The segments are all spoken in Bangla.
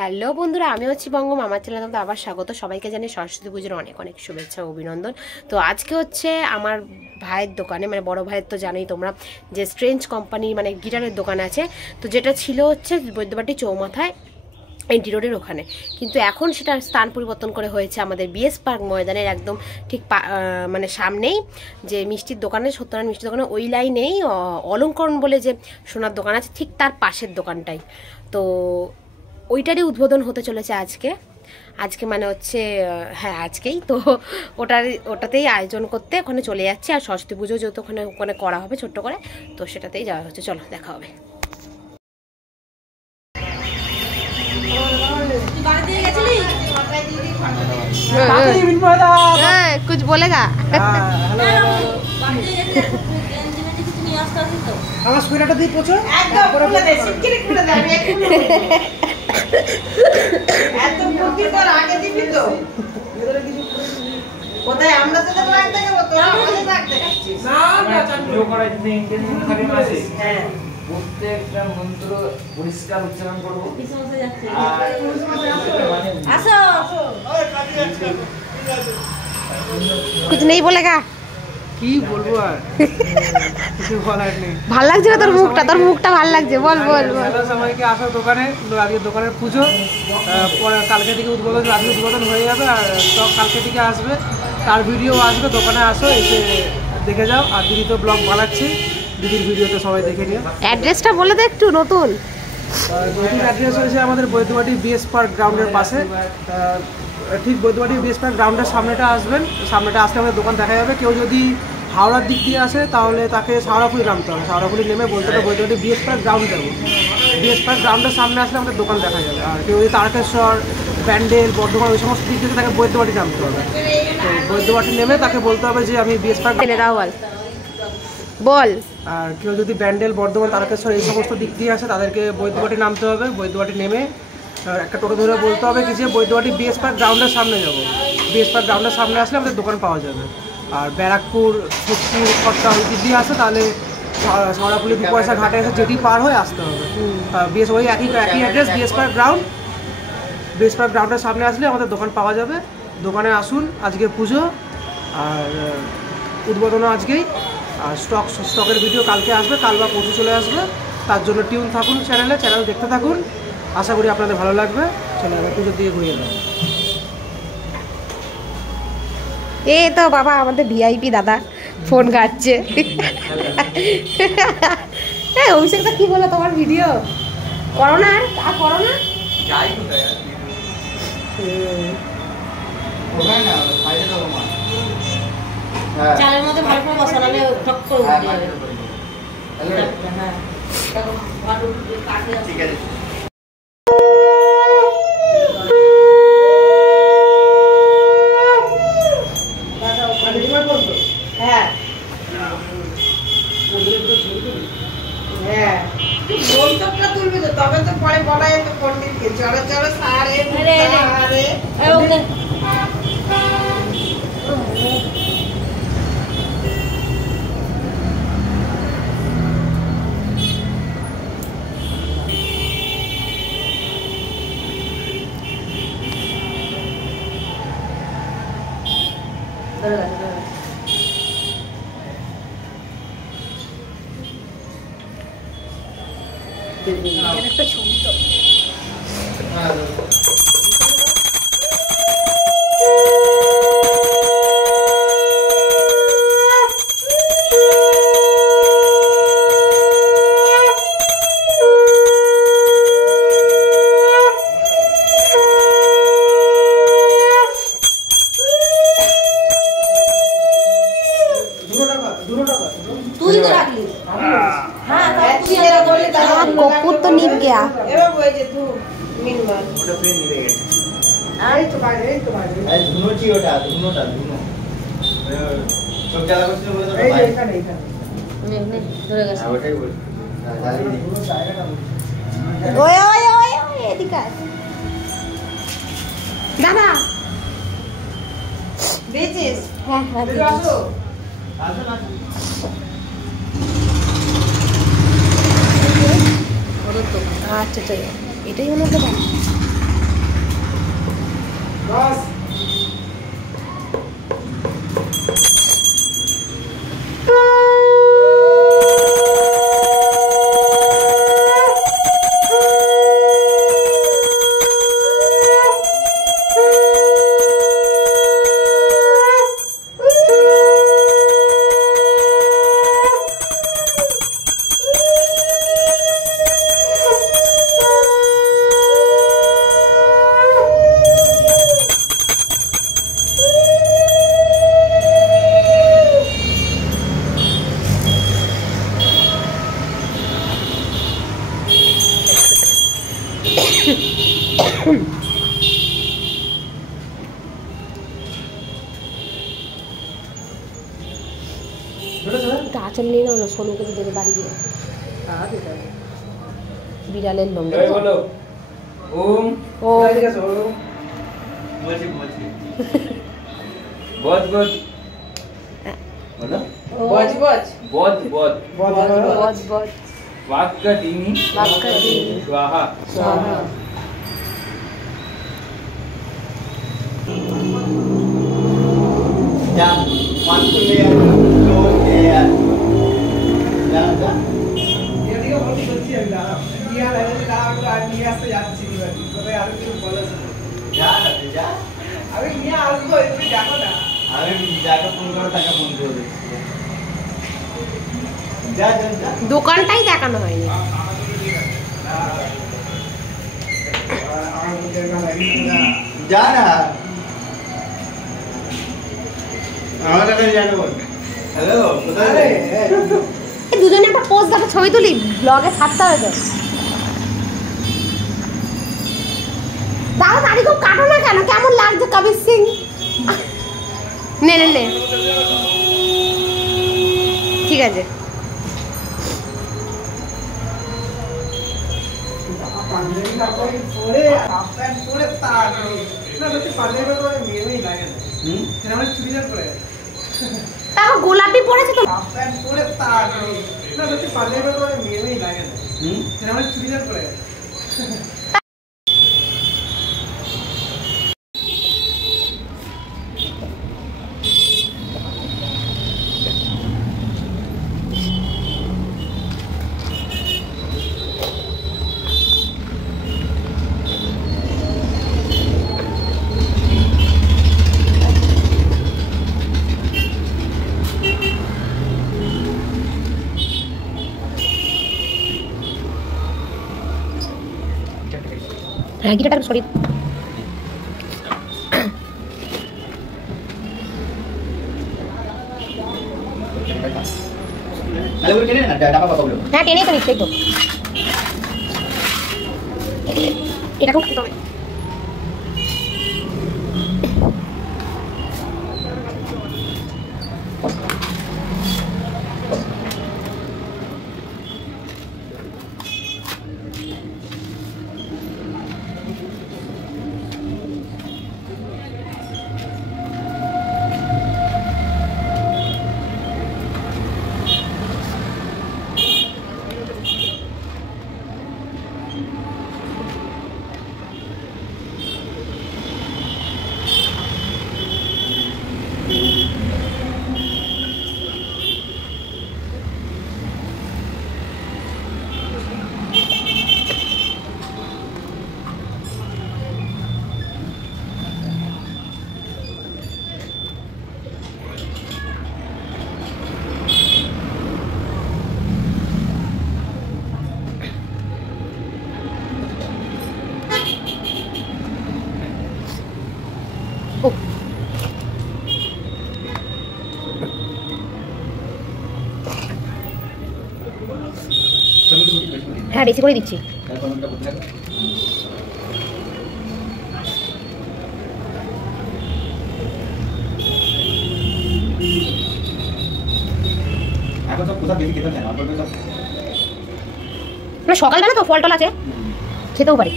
হ্যালো বন্ধুরা, আমি হচ্ছি বঙ্গম। আমার চ্যানেলে তোমাদের আবার স্বাগত। সবাইকে জানি সরস্বতী পুজোর অনেক অনেক শুভেচ্ছা ও অভিনন্দন। তো আজকে হচ্ছে আমার ভাইয়ের দোকানে, মানে বড় ভাইয়ের তো জানোই তোমরা যে স্ট্রেঞ্জ কোম্পানি মানে গিটারের দোকান আছে, তো যেটা ছিল হচ্ছে বৈদ্যবাটি চৌমাথায় এনটি রোডের ওখানে, কিন্তু এখন সেটা স্থান পরিবর্তন করে হয়েছে আমাদের বিএস পার্ক ময়দানের একদম ঠিক মানে সামনেই যে মিষ্টির দোকানে, সত্যনারায়ণ মিষ্টির দোকানে ওই লাইনেই অলঙ্করণ বলে যে সোনার দোকান আছে, ঠিক তার পাশের দোকানটাই। তো ওইটারই উদ্বোধন হতে চলেছে আজকে মানে হচ্ছে হ্যাঁ আজকেই। তো ওটাতেই আয়োজন করতে ওখানে চলে যাচ্ছে। আর সরস্বতী পুজো যেহেতু ওখানে করা হবে ছোট্ট করে, তো সেটাতেই যাওয়া হচ্ছে। চলো দেখা হবে। कुछ बोलेगा? আমার স্কুইরাটা দিয়ে পোছো একদম খুলে দে, শিগগিরই খুলে দে। আমি একটু এত বুদ্ধি তোর আগে দিবি তো কোথায় আমরা তো রাখতে যাব, তোরা আমাদের রাখতে যাচ্ছিস না না। চালু করাই দিতে ইন্টেনশন থাকে মাসে। হ্যাঁ, প্রত্যেকটা মন্ত্র পরিষ্কার উচ্চারণ করব। পিছনে যাচ্ছে আসো ওই কাটি আজকাল कुछ नहीं बोलेगा? কি বলবো আর কিছু বলার নেই। ভাল লাগছে না তোর মুখটা ভাল লাগছে। বল বল বল। সবাইকে আসো দোকানে, আজকে দোকানের পুজো, পরে কালকে থেকে উদ্বোধন, আজকে উদ্বোধন হয়ে যাবে আর সব কালকে থেকে আসবে, তার ভিডিও আসবে। দোকানে আসো, এসে দেখে যাও। আর দিদি তো ব্লগ বানাচ্ছি, দিদির ভিডিওতে সবাই দেখে নিও। অ্যাড্রেসটা বলে দে একটু। নতুন অ্যাড্রেস হয়েছে আমাদের বৈদ্যবাটি বিএস পার্ক গ্রাউন্ডের পাশে, ঠিক বৈদ্যবাটি বিএস পার্ক গ্রাউন্ডের সামনেটা আসবেন। সামনেটা আসলে আমাদের দোকান দেখা যাবে। কেউ যদি হাওড়ার দিক দিয়ে আসে তাহলে তাকে শাওড়াফুলি নামতে হবে। শাওড়াফুলি নেমে বলতে হবে বৈদ্যবাটি বিএস পার্ক গ্রাউন্ড যাবো। বিএস পার্ক গ্রাউন্ডের সামনে আসলে আমাদের দোকান দেখা যাবে। আর কেউ যদি তারকেশ্বর, ব্যান্ডেল, বর্ধমান ওই সমস্ত দিক থেকে তাকে বৈদ্যবাটি নামতে হবে। তো বৈদ্যবাটি নেমে তাকে বলতে হবে যে আমি বিএস পার্ক বল। আর কেউ যদি ব্যান্ডেল, বর্ধমান, তারকেশ্বর এই সমস্ত দিক দিয়ে আসে তাদেরকে বৈদ্যবাটি নামতে হবে। বৈদ্যবাটি নেমে একটা টোটো ধরে বলতে হবে কি যে বৈদ্যবাটি বিএস পার্ক গ্রাউন্ডের সামনে যাবো। বিএস পার্ক গ্রাউন্ডের সামনে আসলে আমাদের দোকান পাওয়া যাবে। আর ব্যারাকপুর, সোদপুর, খড়টা ওই দিক দিয়ে আসে তাহলে শাওড়াফুলি 2 পয়সা ঘাটে এসে যেটি পার হয়ে আসতে হবে। বিএস ওই একই address, BS park ground. BS park গ্রাউন্ডের সামনে আসলে আমাদের দোকান পাওয়া যাবে। দোকানে আসুন, আজকে পুজো আর উদ্বোধনও আজকেই। আর স্টকের ভিডিও কালকে আসবে, কাল বা পরশু চলে আসবে। তার জন্য টিউন থাকুন চ্যানেল দেখতে থাকুন। আশা করি আপনাদের ভালো লাগবে। চলে যাবে পুজোর দিকে ঘুরিয়ে দেবো। এ তো বাবা আমাদের ভিআইপি দাদা ফোন ঘাটছে। হ্যাঁ, অভিষেকটা কি বলো তোমার ভিডিও করো না আর করো না। চালের মধ্যে ভালো করে মশলালে ঠক করে উঠে যাবে। হ্যাঁ ঠিক আছে। হ্যাঁ হ্যাঁ, মন্তব্যটা তুলবি তো, তবে তো পরে বলা যাবে পণ্ডিতকে চড়ো চড়ো সারে সারে। একটা ছবি তো তুই তো রাখলি। हाँ कपूर तो नीप गया। ধুনো ছি ওটা, ধুনোটা ধুনো সব জ্বালা করছিল বলে তো ভাই এখানে ধরে গেছে। ওটাই বল ওয়ে ওয়ে ওয়ে ওয়ে এদিকে দাদা বেচিস। হ্যাঁ হ্যাঁ আসো আসো না। আচ্ছা আচ্ছা, এটাই মনে হতে পারে। আচল নিয়ে না সোনুকে তো দেবে বাড়ি দিয়ে বিড়ালের লোম বলো ওম ও বলছি বজ বজ বলো বজ বজ বজ বজ বজ বজ वाक्कटिनी स्वाहा स्वाहा जा मानकुले लो ए जा जा এদিকে বলতে বলছি আমি দাঁড়া ইয়া লাগে দাঁড়া আমি নিয়ে আসতে যাচ্ছি দিবানি তবে আর কিছু বলেছ जा जा আমি নিয়ে আসবো তুমি দেখো না আমি যাকে ফোন করো তাকে ফোন করে দিচ্ছি जा जा जा দোকানটাই দেখানো হয়নি जा ना আমার কাছে জানো হ্যালো কোথায় রে দুজনে একটা পোস্ট দেখো ছবি তুলি ব্লগে ছাড়তে হবে তো দাদা দাড়ি খুব কাটো না কেন কেমন লাগছে কবির সিং নে নে নে ঠিক আছে পাঞ্জাবি কাপড় পরে হাফ প্যান্ট পরে তার না সত্যি পাঞ্জাবি পরে মেয়েই লাগে না সেটা আমার চুড়িদার পরে তারপর গোলাপি পরেছে তো হাফ প্যান্ট পরে তার না সত্যি পাঞ্জাবি পরে মেয়েই লাগে না সেটা আমার চুড়িদার পরে হ্যাঁ গিটারটা সরি তাহলে ওই কেনে না টাকা পাবো হ্যাঁ টেনে তো নিশ্চয়ই তো এটা খুব সুন্দর হ্যাঁ বেশি করে দিচ্ছি এখন সব কোথা বেশি খেতে চায় না অল্প সব মানে সকালবেলা তো ফল টল আছে খেতেও পারি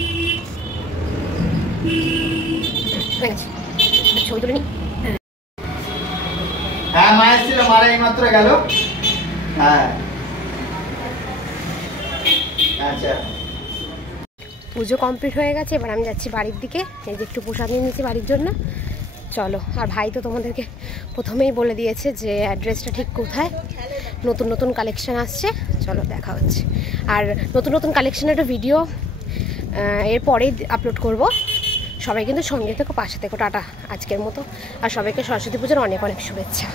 ছবি তুলে নি হ্যাঁ মা এসেছিল মারা এই মাত্র গেল হ্যাঁ আচ্ছা পুজো কমপ্লিট হয়ে গেছে, এবার আমি যাচ্ছি বাড়ির দিকে। এই যে একটু প্রসাদ নিয়ে নিয়েছি বাড়ির জন্য। চলো, আর ভাই তো তোমাদেরকে প্রথমেই বলে দিয়েছে যে অ্যাড্রেসটা ঠিক কোথায়। নতুন নতুন কালেকশান আসছে, চলো দেখা হচ্ছে। আর নতুন নতুন কালেকশানের একটা ভিডিও এরপরেই আপলোড করব। সবাই কিন্তু সঙ্গে থেকো, পাশে থেকো। টাটা আজকের মতো। আর সবাইকে সরস্বতী পুজোর অনেক অনেক শুভেচ্ছা।